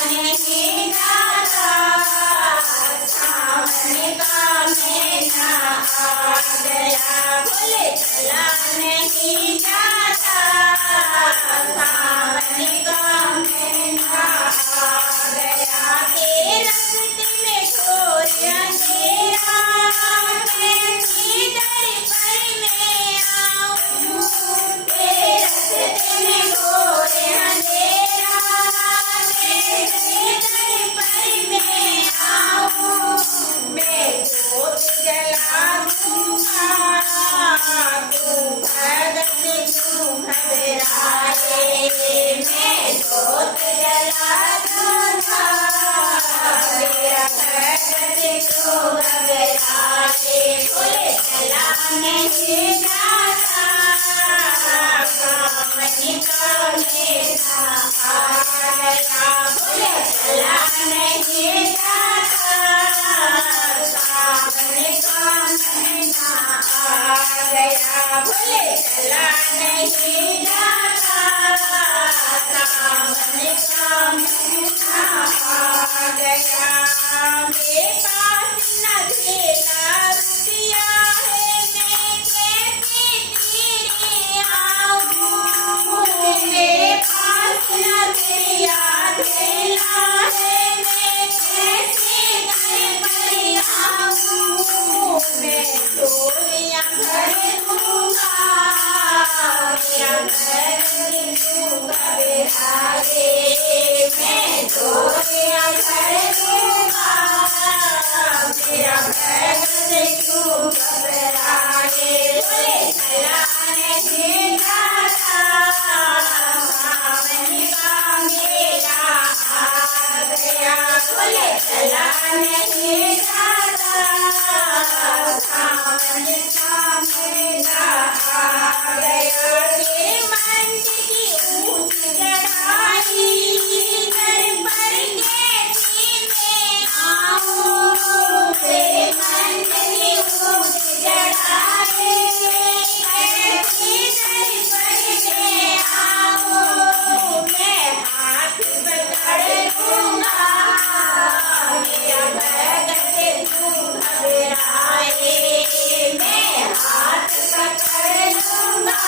नहीं जाता, सावन का महीना आ गया, बोले चला नहीं जाता, सावन का महीना आ गया। के रास्ते में घोर अंधेरा, कैसी दर पर मैं आऊं, के रास्ते में घोर अंधेरा, कैसी दर पर मैं आऊं, मैं जोत जला दूंगा, तू भगत तू घबराए, मैं जोत जला दूंगा, मेरा भगत तू घबराए, बोले चला नहीं जाता, सावन का महीना आ गया, बोले चला नहीं जाता, सावन का महीना आ गया, बोले चला नहीं जाता, सावन का महीना आ गया। मेरे पास न धेला रुपया है, मैं कैसे तेरे आऊं, मेरे पास न धेला है, मैं कैसे घर पर आऊं, मैं टोलियां भर दूंगा, मेरा घर तू घबराए, मैं टोलियां भर दूंगा, मेरा घर तू घबराए, बोले चला नहीं जाता, सावन का मेला आ गया, बोले चला नहीं जाता, सावन का मेला आ गया। ये मंदिर की ऊंच चढ़ाई, दर पर कैसी मैं आऊं, ये मंदिर की ऊंच चढ़ाई, कैसी दर पर मैं आऊं, मैं हाथ पकड़ लूंगा, मेरा भगत तू घबराए, मैं हाथ पकड़ लूंगा,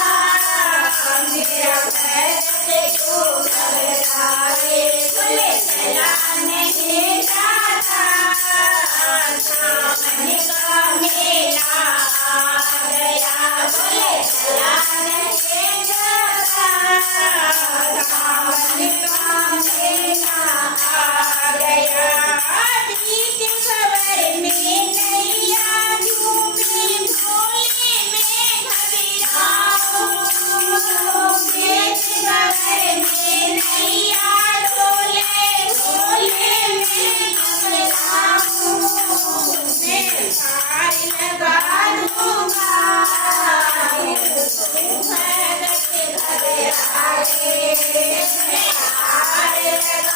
मेरा भगत तू घबराए, बोले चला नहीं जाता, सावन का मेला आ गया, बोले चला नहीं जाता, सावन का मेला आ गया। बीत खबर में नैया डूबी, भोले में घबराऊं, बीत खबर में नैया डोले, भोले में घबराऊं, मैं पार लगा दूंगा, तू भगत घबराए, मैं पार लगा